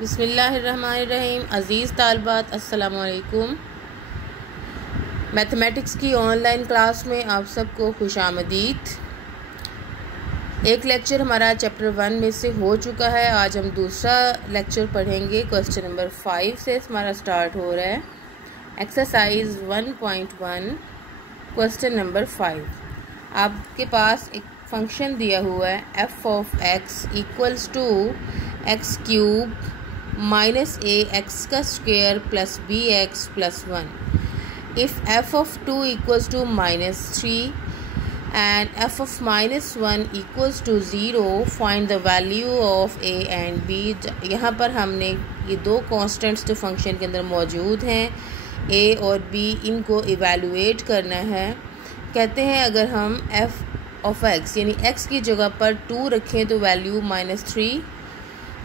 बिस्मिल्लाहिर्रहमानिर्रहीम। अज़ीज़ तालबात अस्सलामु अलैकुम। मैथमेटिक्स की ऑनलाइन क्लास में आप सबको खुशामदीद। एक लेक्चर हमारा चैप्टर 1 में से हो चुका है। आज हम दूसरा लेक्चर पढ़ेंगे। क्वेश्चन नंबर 5 से हमारा स्टार्ट हो रहा है। Exercise 1.1 question number 5। आपके पास एक फंक्शन दिया हुआ है f of x equals to x cube minus a x का square plus b x plus 1। If f of 2 equals to -3 and f of -1 equals to 0 find the value of a and b. यहाँ पर हमने ये दो constants जो function के अंदर मौजूद हैं ए और बी, इनको इवेलुएट करना है। कहते हैं अगर हम एफ ऑफ एक्स यानी एक्स की जगह पर 2 रखें तो वैल्यू -3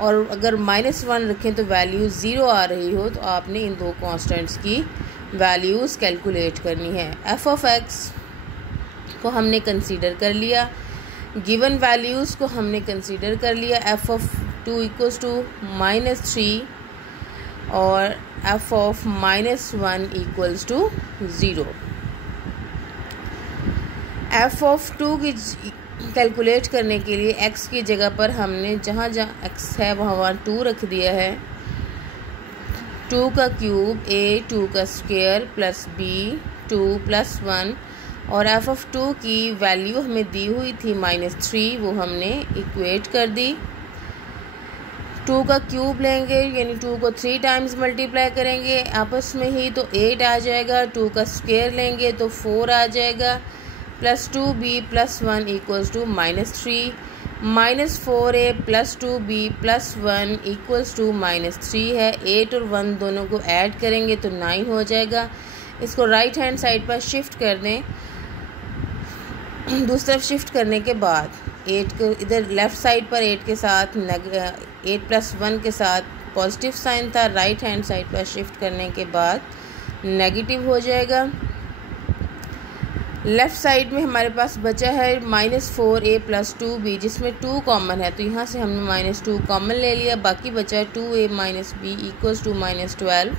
और अगर -1 रखें तो वैल्यू 0 आ रही हो तो आपने इन दो कांस्टेंट्स की वैल्यूज़ कैलकुलेट करनी है। एफ ऑफ एक्स को हमने कंसीडर कर लिया, गिवन वैल्यूज़ को हमने कंसीडर कर लिया। एफ ऑफ 2 इक्वल्स टू -3 और F of -1 equals to 0। F of 2 की कैलकुलेट करने के लिए x की जगह पर हमने जहाँ x है वहाँ 2 रख दिया है। 2 का क्यूब a, 2 का स्क्वायर प्लस b, 2 प्लस 1 और f ऑफ 2 की वैल्यू हमें दी हुई थी -3, वो हमने इक्वेट कर दी। 2 का क्यूब लेंगे यानी 2 को 3 टाइम्स मल्टीप्लाई करेंगे आपस में ही तो 8 आ जाएगा। 2 का स्क्वायर लेंगे तो 4 आ जाएगा plus 2b plus 1 equals to -3 -4a plus 2b plus 1 equals to -3 है। 8 और 1 दोनों को ऐड करेंगे तो 9 हो जाएगा। इसको राइट हैंड साइड पर शिफ्ट कर दें। दूसरी तरफ शिफ्ट करने के बाद 8 को इधर लेफ़्ट साइड पर 8 के साथ 8 प्लस 1 के साथ पॉजिटिव साइन था, राइट हैंड साइड पर शिफ्ट करने के बाद नेगेटिव हो जाएगा। लेफ़्ट साइड में हमारे पास बचा है -4a प्लस 2b जिसमें 2 कॉमन है तो यहाँ से हमने -2 कॉमन ले लिया। बाकी बचा 2a minus B equals to -12।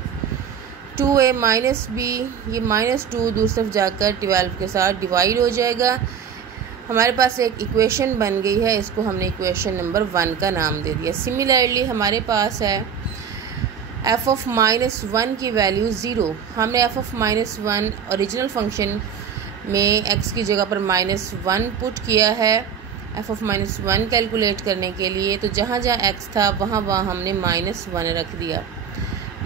2a minus B, ये -2 दूसरी तरफ जाकर 12 के साथ डिवाइड हो जाएगा। हमारे पास एक इक्वेशन बन गई है, इसको हमने इक्वेशन नंबर 1 का नाम दे दिया। सिमिलरली हमारे पास है f ऑफ -1 की वैल्यू 0। हमने f ऑफ -1 ओरिजिनल फंक्शन में x की जगह पर -1 पुट किया है f ऑफ -1 कैलकुलेट करने के लिए। तो जहाँ जहाँ x था वहाँ हमने -1 रख दिया।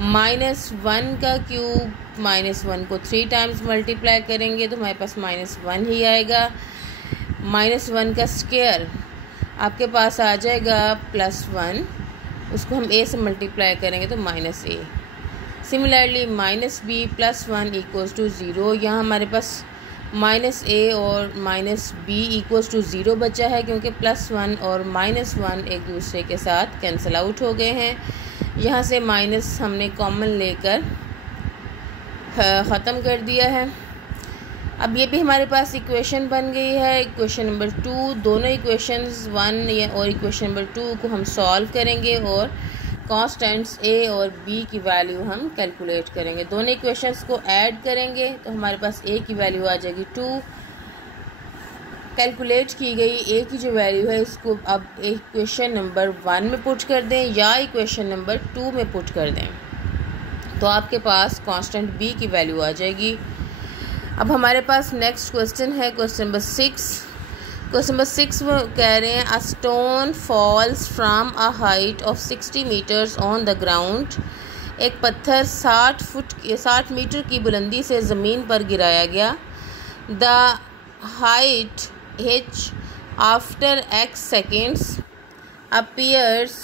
-1 का क्यूब -1 को 3 टाइम्स मल्टीप्लाई करेंगे तो हमारे पास -1 ही आएगा। -1 का स्क्वायर आपके पास आ जाएगा +1, उसको हम a से मल्टीप्लाई करेंगे तो -a। Similarly -b plus 1 equals to 0। यहाँ हमारे पास -a और -b इक्वल्स टू 0 बचा है क्योंकि +1 और -1 एक दूसरे के साथ कैंसिल आउट हो गए हैं। यहाँ से माइनस हमने कॉमन लेकर ख़त्म कर दिया है। अब ये भी हमारे पास इक्वेशन बन गई है। इक्वेशन नंबर 2, दोनों इक्वेशंस 1 और इक्वेशन नंबर 2 को हम सॉल्व करेंगे और कॉन्स्टेंट्स a और b की वैल्यू हम कैलकुलेट करेंगे। दोनों इक्वेशंस को ऐड करेंगे तो हमारे पास a की वैल्यू आ जाएगी 2। कैलकुलेट की गई a की जो वैल्यू है इसको अब इक्वेशन नंबर 1 में पुट कर दें या इक्वेशन नंबर 2 में पुट कर दें तो आपके पास कांस्टेंट b की वैल्यू आ जाएगी। अब हमारे पास नेक्स्ट क्वेश्चन है क्वेश्चन नंबर 6। क्वेश्चन नंबर 6 में कह रहे हैं a stone falls from a height of 60 meters on the ground. एक पत्थर 60 मीटर की बुलंदी से ज़मीन पर गिराया गया। The height h after x seconds appears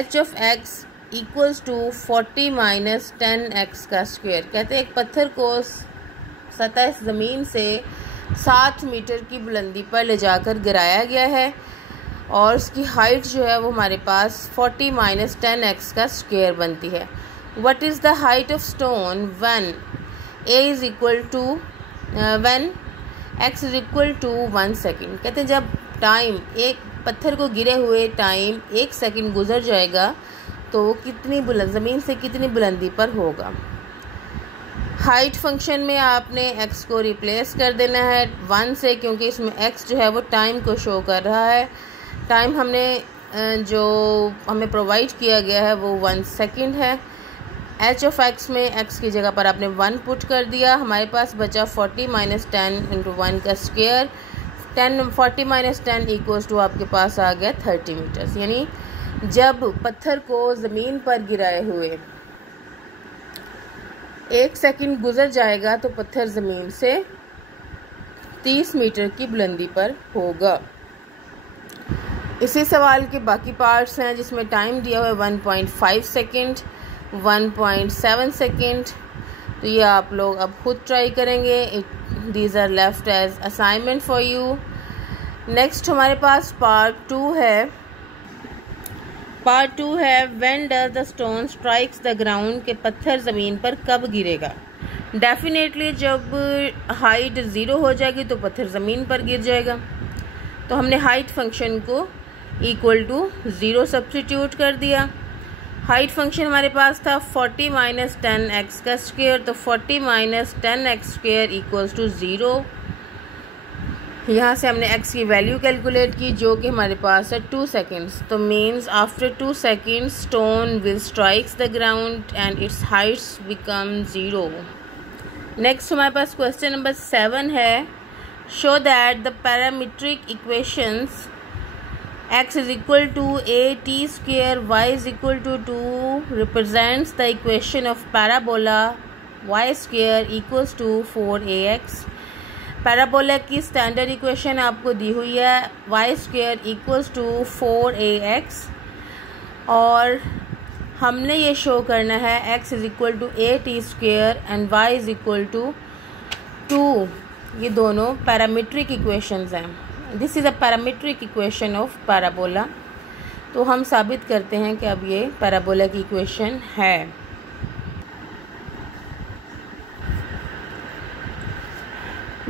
h of x equals to 40 minus 10x का स्क्वायर। कहते हैं एक पत्थर को सतह ज़मीन से 7 मीटर की बुलंदी पर ले जाकर गिराया गया है और उसकी हाइट जो है वो हमारे पास 40 माइनस 10x का स्क्वायर बनती है। What is the height of stone when x is equal to 1 second. कहते हैं जब टाइम एक पत्थर को गिरे हुए टाइम 1 सेकेंड गुजर जाएगा तो वो कितनी बुलंद, ज़मीन से कितनी बुलंदी पर होगा। हाइट फंक्शन में आपने x को रिप्लेस कर देना है 1 से, क्योंकि इसमें x जो है वो टाइम को शो कर रहा है। टाइम हमने जो हमें प्रोवाइड किया गया है वो 1 सेकंड है। h ऑफ x में x की जगह पर आपने 1 पुट कर दिया, हमारे पास बचा 40 माइनस 10 इंटू 1 का स्क्वायर। 40 माइनस 10 इक्वल्स टू आपके पास आ गया 30 मीटर्स। यानी जब पत्थर को ज़मीन पर गिराए हुए 1 सेकंड गुजर जाएगा तो पत्थर ज़मीन से 30 मीटर की बुलंदी पर होगा। इसी सवाल के बाकी पार्ट्स हैं जिसमें टाइम दिया हुआ है 1.5 सेकंड, 1.7 सेकंड। तो ये आप लोग अब खुद ट्राई करेंगे। These are left as assignment for you. Next हमारे पास पार्ट 2 है। पार्ट 2 है when does the stone strikes the ground, के पत्थर ज़मीन पर कब गिरेगा। डेफिनेटली जब हाइट 0 हो जाएगी तो पत्थर ज़मीन पर गिर जाएगा। तो हमने हाइट फंक्शन को इक्वल टू 0 सब्स्टिट्यूट कर दिया। हाइट फंक्शन हमारे पास था 40 माइनस 10x का स्क्वायर, तो 40 minus 10x square equals to 0। यहाँ से हमने x की वैल्यू कैलकुलेट की जो कि हमारे पास है 2 सेकेंड्स। तो means after 2 seconds stone will strikes the ground and it's Heights become 0। Next हमारे पास क्वेश्चन नंबर 7 है। Show that the parametric equations x is equal to at square, y is equal to 2 represents the equation of parabola y square equals to 4ax। Parabola की standard equation आपको दी हुई है y square equals to 4ax, और हमने ये show करना है x is equal to at square and y is equal to 2। ये दोनों पैरामीट्रिक इक्वेशंस हैं। This is a parametric equation of parabola. तो हम साबित करते हैं कि अब ये पैराबोला की इक्वेशन है।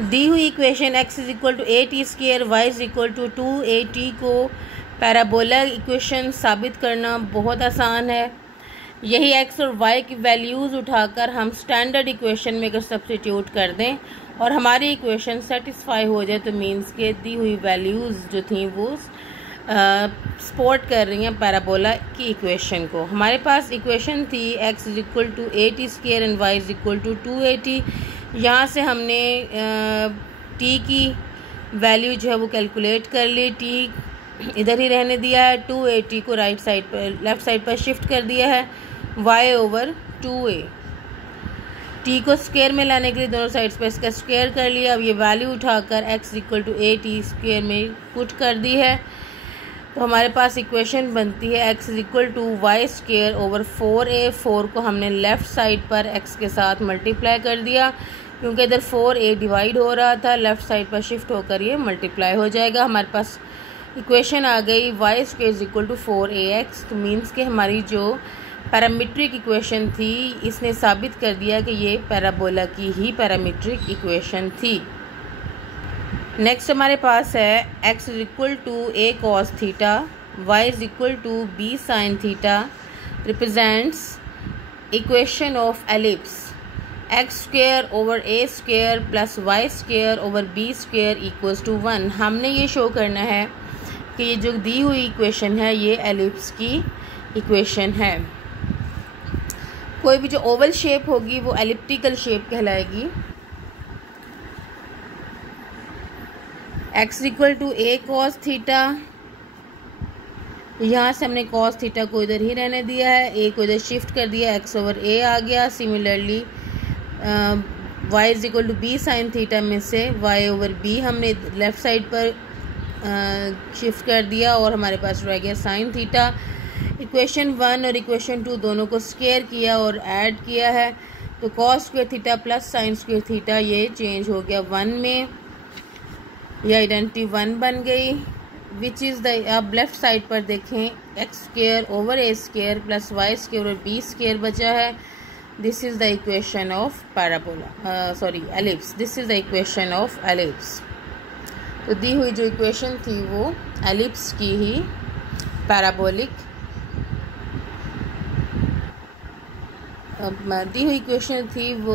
दी हुई equation x is equal to at square, y is equal to 2at को पैराबोला इक्वेशन साबित करना बहुत आसान है। यही x और y की वैल्यूज़ उठाकर हम स्टैंडर्ड इक्वेशन में अगर सब्स्टिट्यूट कर दें और हमारी इक्वेशन सेटिस्फाई हो जाए तो मीन्स के दी हुई वैल्यूज़ जो थी वो सपोर्ट कर रही हैं पैराबोला की इक्वेशन को। हमारे पास इक्वेशन थी x is equal to at square and y is equal to 2at। यहाँ से हमने t की वैल्यू जो है वो कैलकुलेट कर ली। t इधर ही रहने दिया है, 2at को राइट साइड पर लेफ़्ट साइड पर शिफ्ट कर दिया है, y ओवर 2a। t को स्क्वायर में लाने के लिए दोनों साइड्स पर इसका स्क्वायर कर लिया। अब ये वैल्यू उठाकर x equal to at square में पुट कर दी है। तो हमारे पास इक्वेशन बनती है x is equal to Y square over 4a। 4 को हमने लेफ़्ट साइड पर x के साथ मल्टीप्लाई कर दिया, क्योंकि इधर 4a डिवाइड हो रहा था, लेफ़्ट साइड पर शिफ्ट होकर ये मल्टीप्लाई हो जाएगा। हमारे पास इक्वेशन आ गई Y square is equal to 4ax। तो मीन्स के हमारी जो पैरामीट्रिक इक्वेशन थी इसने साबित कर दिया कि ये पैराबोला की ही पैरामीट्रिक इक्वेशन थी। नेक्स्ट हमारे पास है x is equal to a cos theta, y is equal to b sin theta represents equation of ellipse x square over a square plus y square over b square equals to 1। हमने ये show करना है कि ये जो दी हुई equation है ये एलिप्स की इक्वेशन है। कोई भी जो ओवल शेप होगी वो एलिप्टिकल शेप कहलाएगी। x equal to a cos theta, यहाँ से हमने cos थीटा को इधर ही रहने दिया है, a को इधर शिफ्ट कर दिया, x ओवर a आ गया। Similarly y is equal to b sine theta में से y ओवर b हमने लेफ़्ट साइड पर शिफ्ट कर दिया और हमारे पास रह गया साइन थीटा। इक्वेशन 1 और इक्वेशन 2 दोनों को स्क्वायर किया और ऐड किया है, तो cos square theta plus sine square theta ये चेंज हो गया 1 में, यह आइडेंटिटी 1 बन गई। विच इज़ द, आप लेफ़्ट साइड पर देखें x square over a square plus y square और b स्क्वायर बचा है। This is the equation of parabola, sorry ellipse. This is the equation of ellipse. तो दी हुई जो इक्वेशन थी वो एलिप्स की ही पैराबोलिक दी हुई इक्वेशन थी वो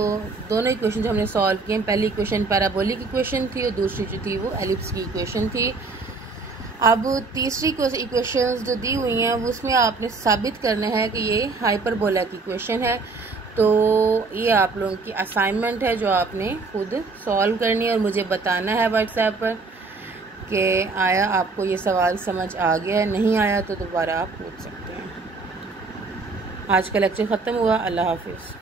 दोनों इक्वेशन जो हमने सॉल्व किए, पहली इक्वेशन पैराबोलिक इक्वेशन थी और दूसरी जो थी वो एलिप्स की इक्वेशन थी। अब तीसरी इक्वेशंस जो दी हुई हैं वो उसमें आपने साबित करना है कि ये हाइपरबोला की इक्वेशन है। तो ये आप लोगों की असाइनमेंट है जो आपने खुद सॉल्व करनी है और मुझे बताना है व्हाट्सएप पर कि आया आपको ये सवाल समझ आ गया है, नहीं आया तो दोबारा आप पूछ सकते हैं। आज का लेक्चर ख़त्म हुआ। अल्लाह हाफिज़।